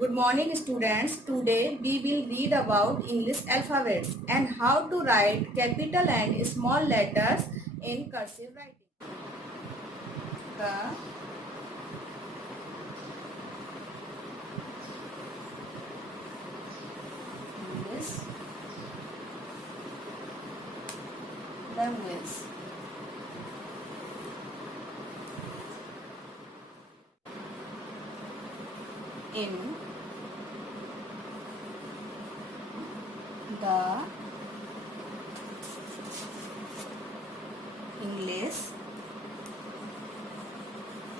Good morning students. Today we will read about English alphabets and how to write capital and small letters in cursive writing. The English language. In the English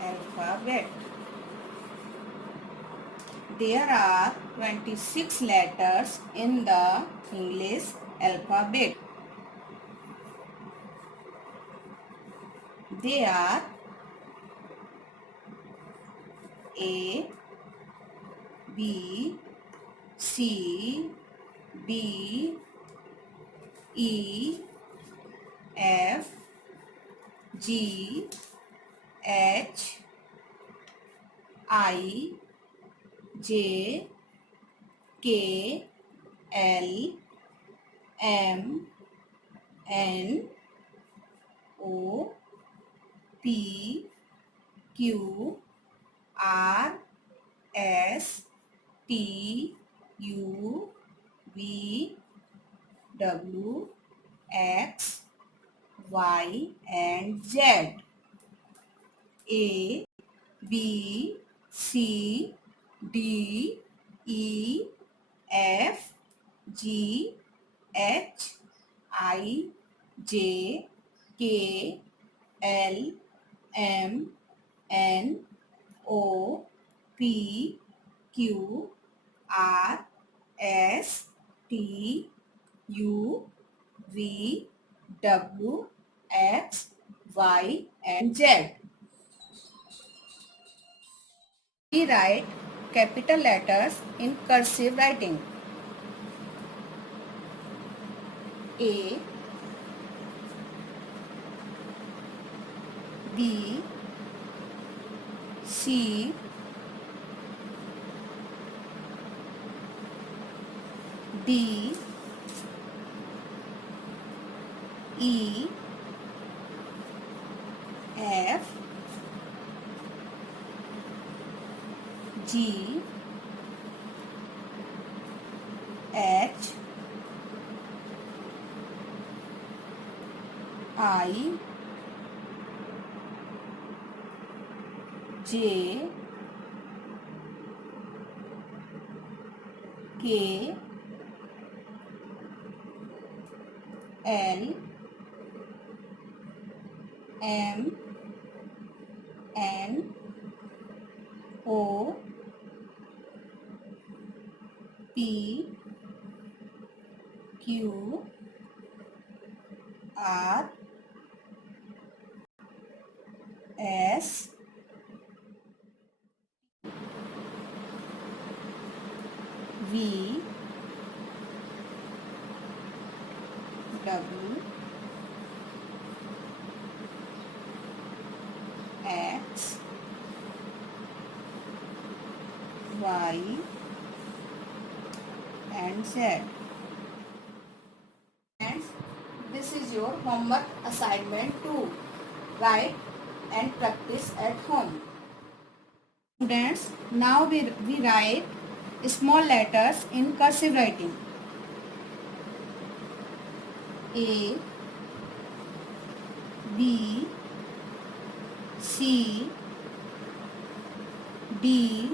alphabet, there are 26 letters in the English alphabet. They are A, B, C, D, E, F, G, H, I, J, K, L, M, N, O, P, Q, R, S, T, U, V, W, X, Y, and Z. A, B, C, D, E, F, G, H, I, J, K, L, M, N, O, P, Q, R, S, T, U, V, W, X, Y, and Z. We write capital letters in cursive writing. A, B, C, D, E, F, G, H, I, J, K, L, M, N, O, P, Q, R, S, V, W, X, Y, and Z. And this is your homework assignment too. Write and practice at home. Students, now we write small letters in cursive writing. A, B, C, D,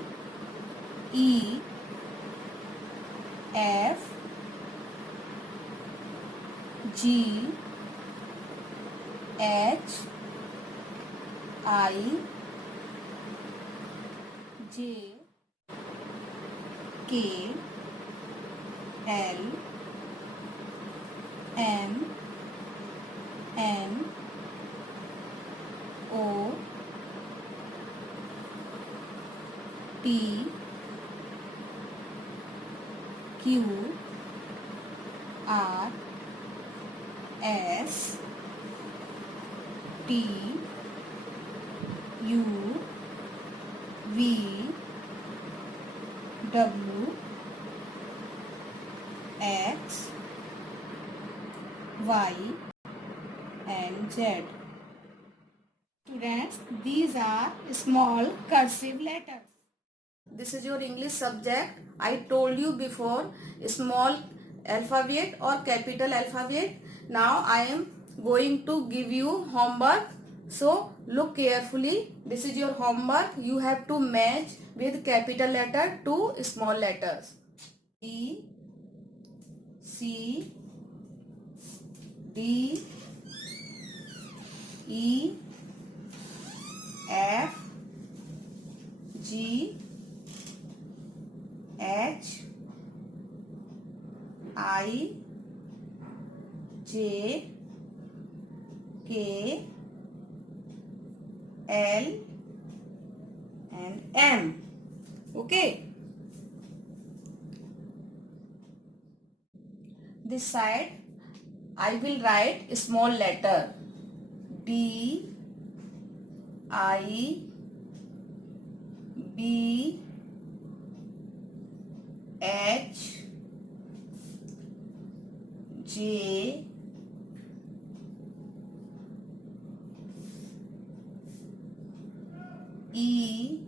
E, F, G, H, I, J, K, L, M, N, O, P, Q, R, S, T, U, V, W, X, Y and Z. Students, these are small cursive letters. This is your English subject. I told you before, small alphabet or capital alphabet. Now I am going to give you homework. So look carefully. This is your homework. You have to match with capital letter to small letters. E, C, D, E, F, G, H, I, J, K, L and M. Okay. This side I will write a small letter D, I, B, H, J, E,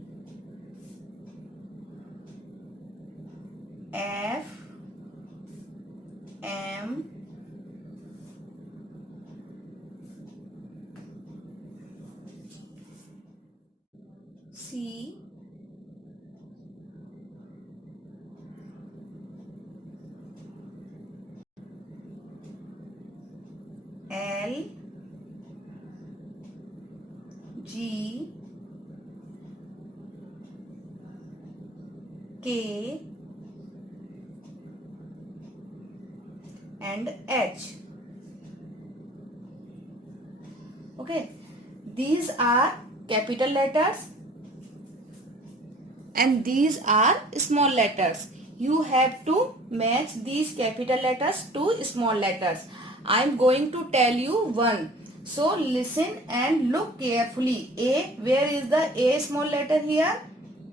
F, M, C, L, G, K and H. Okay, these are capital letters and these are small letters. You have to match these capital letters to small letters. I am going to tell you one. So listen and look carefully. A, where is the A small letter here?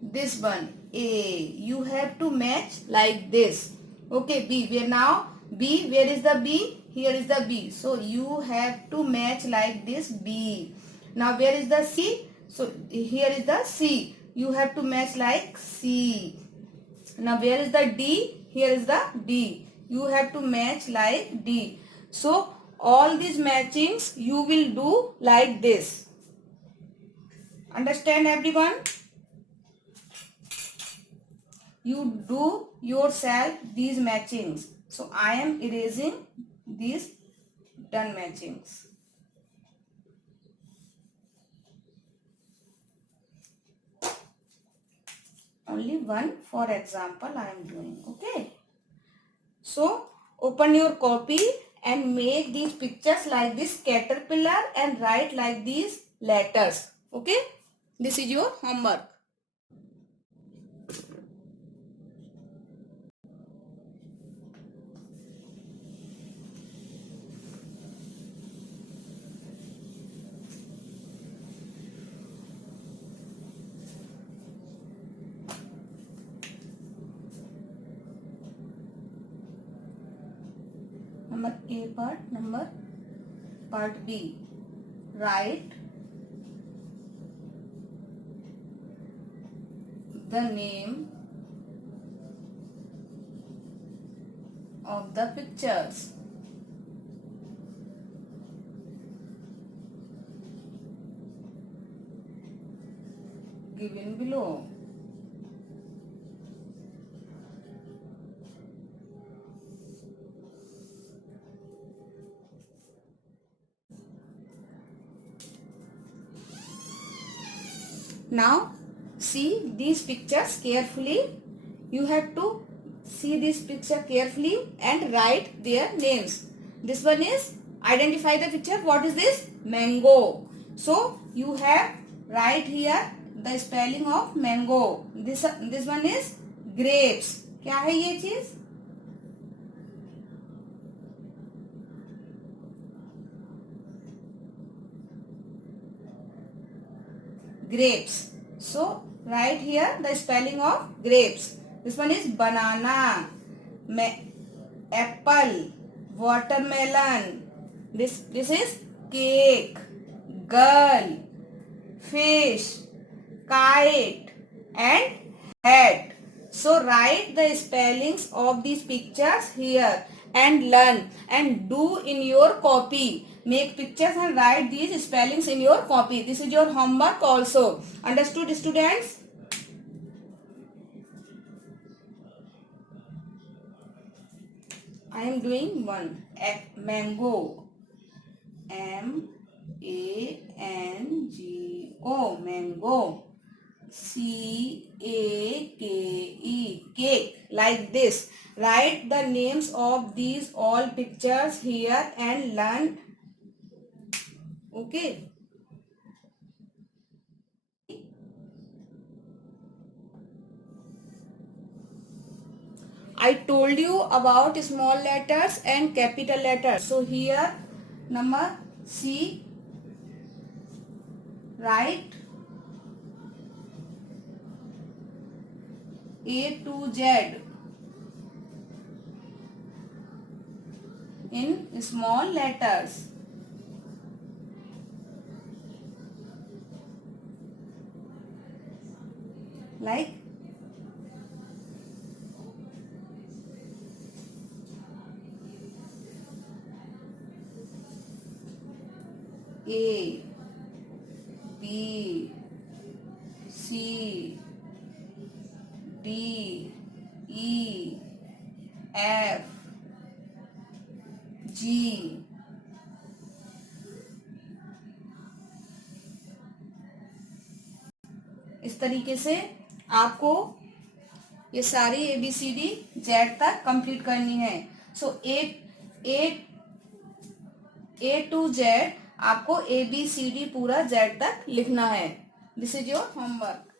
This one, A. You have to match like this. Okay, B, where now? B, where is the B? Here is the B. So you have to match like this, B. Now where is the C? So here is the C. You have to match like C. Now where is the D? Here is the D. You have to match like D. So all these matchings you will do like this. Understand everyone? You do yourself these matchings. So I am erasing these done matchings. Only one for example I am doing. Okay. So open your copy and make these pictures like this caterpillar and write like these letters. Okay. This is your homework. Number A part, number part B. Write the name of the pictures. Given below. Now see these pictures carefully. You have to see this picture carefully and write their names. This one is identify the picture. What is this? Mango. So you have write here the spelling of mango. This one is grapes. क्या है ये चीज? Grapes. So write here the spelling of grapes. This one is banana, apple, watermelon. This is cake, girl, fish, kite, and hat. So write the spellings of these pictures here and learn and do in your copy. Make pictures and write these spellings in your copy. This is your homework also. Understood, students? I am doing one. Mango. MANGO. Mango. CAKE. Cake. Like this. Write the names of these all pictures here and learn. Okay. I told you about small letters and capital letters. So here number C, write A to Z in small letters. Like A, B, C, D, E, F, G. इस तरीके से आपको ये सारी ABCD Z तक complete करनी है. सो A to Z आपको ABCD पूरा Z तक लिखना है. This is your homework.